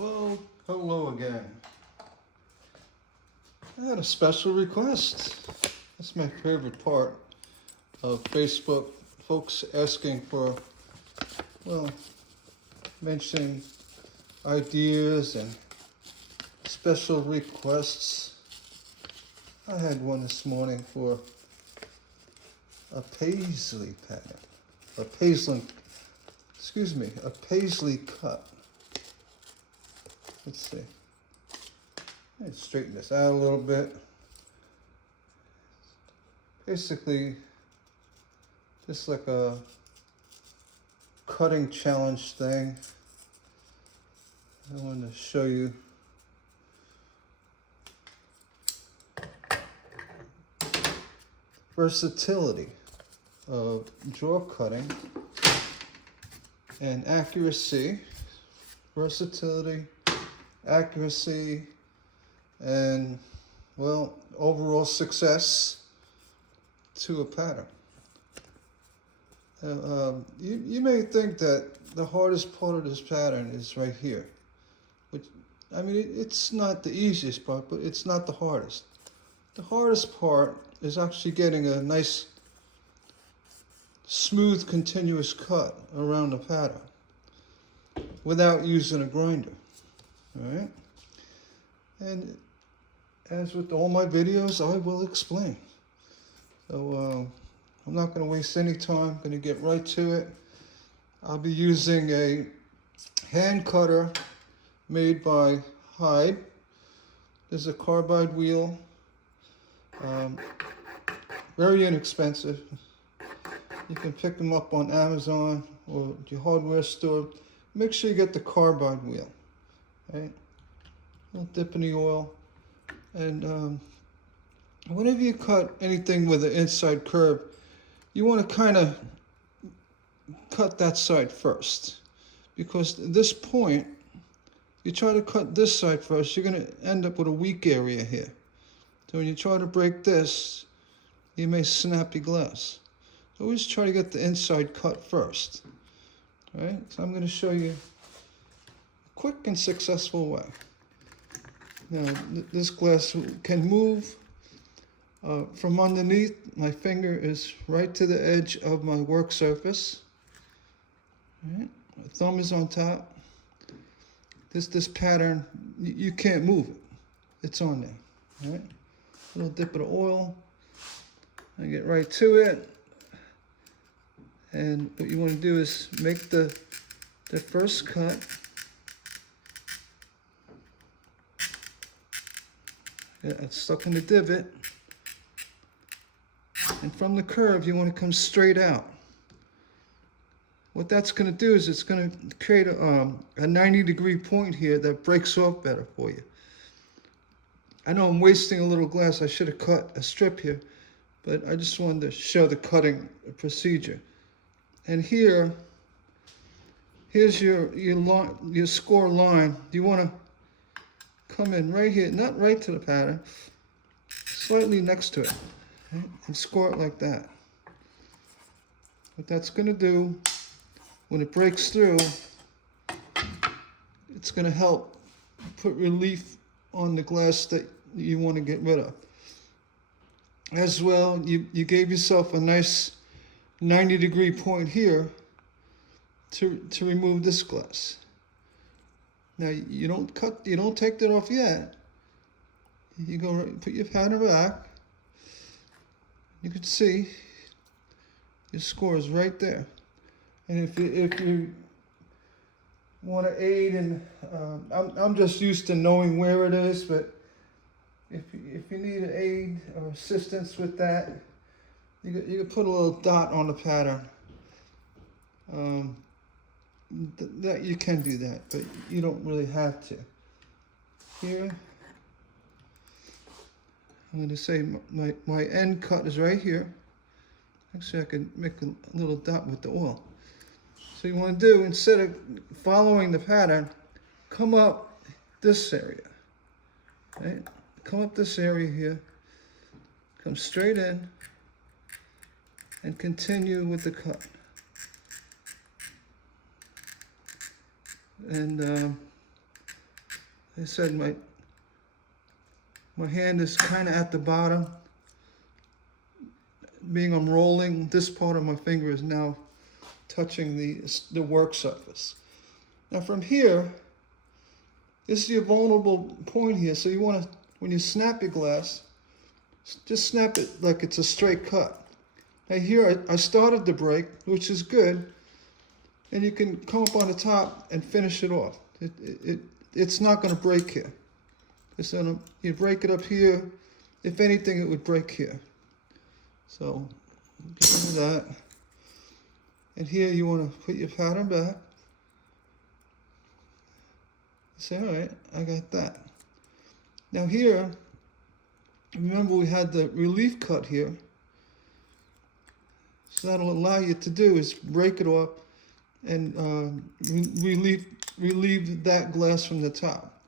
Well, hello again. I had a special request. That's my favorite part of Facebook. Folks asking for, well, mentioning ideas and special requests. I had one this morning for a Paisley pattern. A Paisley cut. Let's see. Let's straighten this out a little bit. Basically, just like a cutting challenge thing. I want to show you versatility of draw cutting and accuracy. Versatility, accuracy, and, well, overall success to a pattern. You may think that the hardest part of this pattern is right here, which, I mean, it's not the easiest part, but it's not the hardest. The hardest part is actually getting a nice, smooth, continuous cut around the pattern without using a grinder, all right? And as with all my videos, I will explain. So I'm not going to waste any time. I'm going to get right to it. I'll be using a hand cutter made by Hyde. There's a carbide wheel. Very inexpensive. You can pick them up on Amazon or your hardware store. Make sure you get the carbide wheel. Right? A little dip in the oil. And whenever you cut anything with an inside curve, you want to kind of cut that side first. Because at this point, you try to cut this side first, you're going to end up with a weak area here. So when you try to break this, you may snap your glass. So always try to get the inside cut first. All right? So I'm going to show you a quick and successful way. Now, this glass can move from underneath. My finger is right to the edge of my work surface. All right? My thumb is on top. This pattern, you can't move it. It's on there. All right? A little dip of the oil. I get right to it. And what you want to do is make the first cut. Yeah, it's stuck in the divot. And from the curve, you want to come straight out. What that's going to do is it's going to create a 90-degree point here that breaks off better for you. I know I'm wasting a little glass. I should have cut a strip here, but I just wanted to show the cutting procedure. And here's your score line. You want to come in right here, not right to the pattern, slightly next to it, right? And score it like that. What that's going to do, when it breaks through, it's going to help put relief on the glass that you want to get rid of. As well, you gave yourself a nice 90-degree point here to remove this glass. Now you don't take that off yet. You go put your pattern back. You can see your score is right there. And if you want to aid in, I'm just used to knowing where it is, but if you need an aid or assistance with that, you can put a little dot on the pattern. That you can do that, but you don't really have to. Here, I'm going to say my end cut is right here. Actually, I can make a little dot with the oil. So you want to do, instead of following the pattern, come up this area. Right? Come up this area here. Come straight in and continue with the cut. And I said my hand is kind of at the bottom. Being I'm rolling, this part of my finger is now touching the work surface. Now from here, this is your vulnerable point here. So you want to, when you snap your glass, just snap it like it's a straight cut. Now here I started the break, which is good, and you can come up on the top and finish it off. It's not going to break here. You break it up here. If anything, it would break here. So get rid of that. And here you want to put your pattern back. Say, all right, I got that. Now here, remember we had the relief cut here. So that'll allow you to do is break it off and relieve that glass from the top.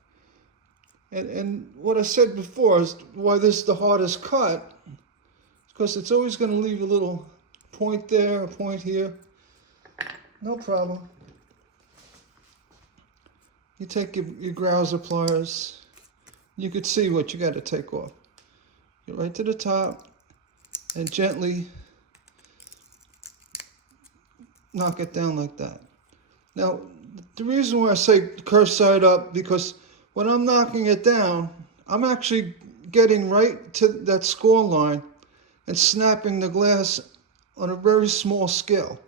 And what I said before is why this is the hardest cut, because it's always going to leave a little point there, a point here. No problem. You take your grouser pliers. You could see what you got to take off. Get right to the top and gently knock it down like that. Now, the reason why I say curve side up, because when I'm knocking it down, I'm actually getting right to that score line and snapping the glass on a very small scale.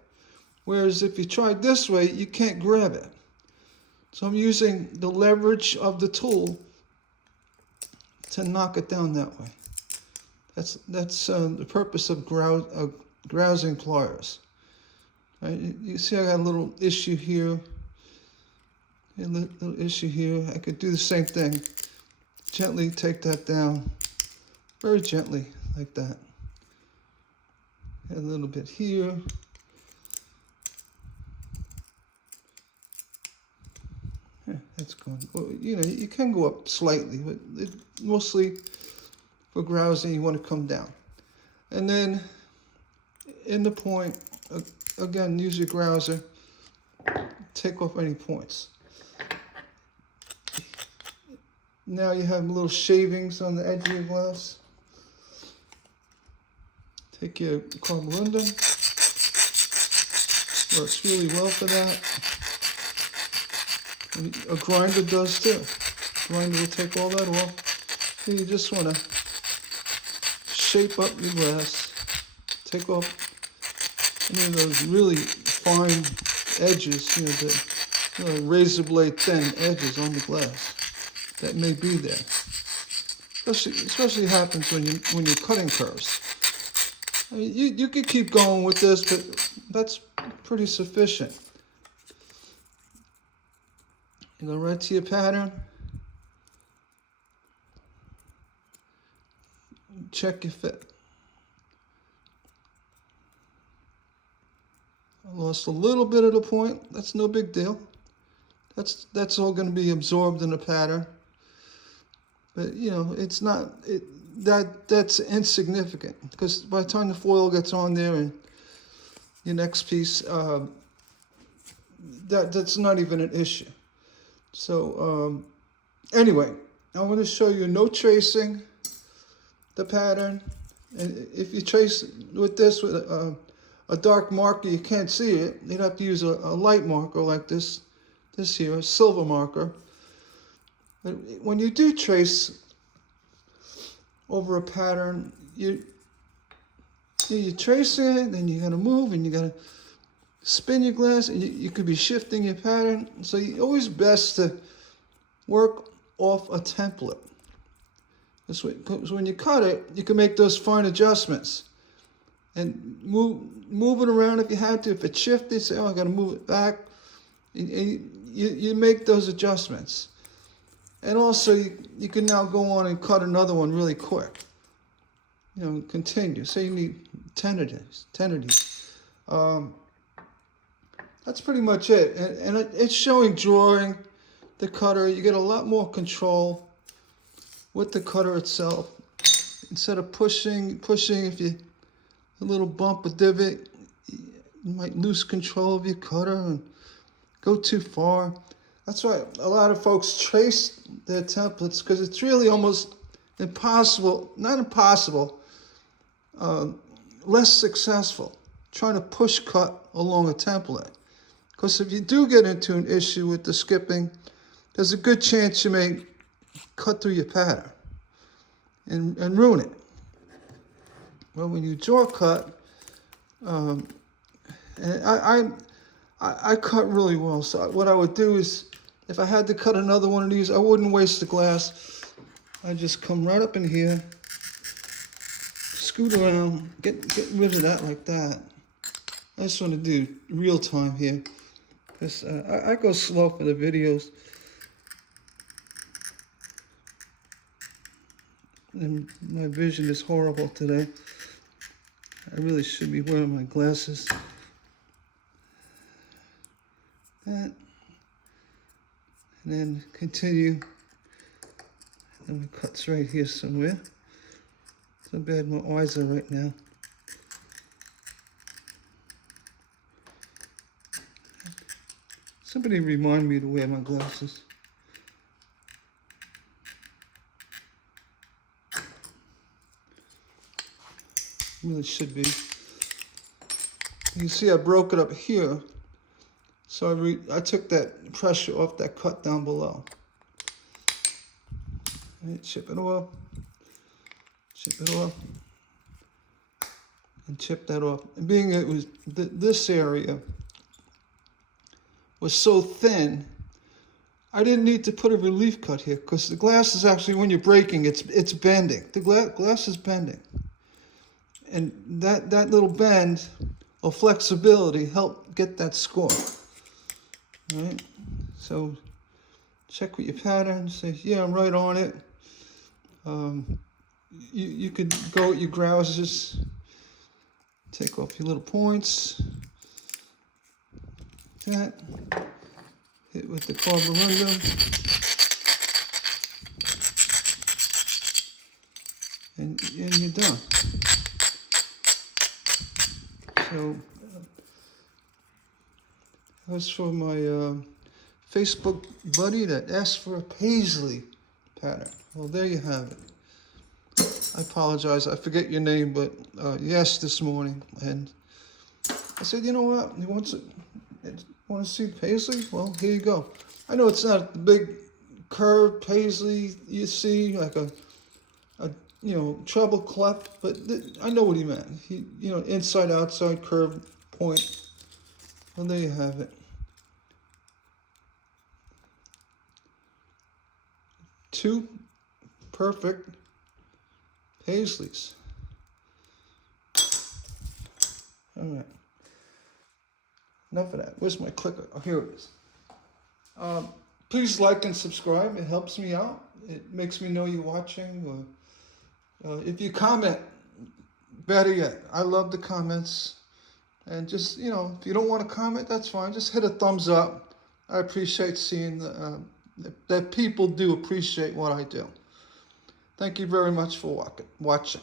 Whereas if you try it this way, you can't grab it. So I'm using the leverage of the tool to knock it down that way. That's the purpose of grousing pliers. Right? You see I got a little issue here, a little issue here. I could do the same thing. Gently take that down, very gently, like that. A little bit here. Yeah, that's going. Well, you know, you can go up slightly, but mostly for grousing, you want to come down. And then in the point, again, use your grouser. Take off any points. Now you have little shavings on the edge of your glass. Take your carborundum. Works really well for that. And a grinder does too. Grinder will take all that off. So you just want to shape up your glass. Take off any of those really fine edges, the razor blade thin edges on the glass that may be there. Especially happens when you're cutting curves. I mean, you could keep going with this, but that's pretty sufficient. You go right to your pattern. Check your fit. I lost a little bit of the point. That's no big deal. That's all going to be absorbed in the pattern. But it's not that's insignificant, because by the time the foil gets on there and your next piece, that's not even an issue. So anyway, I want to show you no tracing the pattern. And if you trace with this with a dark marker, you can't see it. You'd have to use a light marker like this here, a silver marker. But when you do trace over a pattern, you're tracing it, then you got to move, and you got to spin your glass, and you could be shifting your pattern. So it's always best to work off a template. Because when you cut it, you can make those fine adjustments and move it around if you had to. If it shifted, say, oh, I got to move it back. You make those adjustments. And also, you can now go on and cut another one really quick. Continue. Say you need 10 of these. That's pretty much it. And it's showing drawing the cutter. You get a lot more control with the cutter itself. Instead of pushing, if you a little bump, a divot, you might lose control of your cutter and go too far. That's why a lot of folks trace their templates, because it's really almost impossible, not impossible, less successful trying to push cut along a template. Because if you do get into an issue with the skipping, there's a good chance you may cut through your pattern and ruin it. Well, when you draw cut, and I cut really well. So what I would do is, if I had to cut another one of these, I wouldn't waste the glass. I'd just come right up in here, scoot around, get rid of that like that. I just want to do real time here, because I go slow for the videos. And my vision is horrible today. I really should be wearing my glasses. That. And then continue. And it cuts right here somewhere. So bad my eyes are right now. Somebody remind me to wear my glasses. Really should be. You can see I broke it up here, so I took that pressure off that cut down below. Right, chip it off, and chip that off. And being it was this area was so thin, I didn't need to put a relief cut here, because the glass is actually, when you're breaking, it's bending. The glass is bending. And that little bend or flexibility helped get that score. Right? So check with your pattern, say, yeah, I'm right on it. You could go with your grouses, take off your little points. That. Hit with the carborundum. And you're done. So, that's for my Facebook buddy that asked for a Paisley pattern. Well, there you have it. I apologize, I forget your name, but you asked this morning, and I said, you know what, he wants it. Want to see Paisley? Well, here you go. I know it's not the big curved Paisley you see, like a treble clef, but I know what he meant. Inside, outside, curved point. Well, there you have it. 2 perfect Paisleys. All right. Enough of that. Where's my clicker? Oh, here it is. Please like and subscribe. It helps me out. It makes me know you're watching. If you comment, better yet. I love the comments. And just, if you don't want to comment, that's fine. Just hit a thumbs up. I appreciate seeing that people do appreciate what I do. Thank you very much for watching.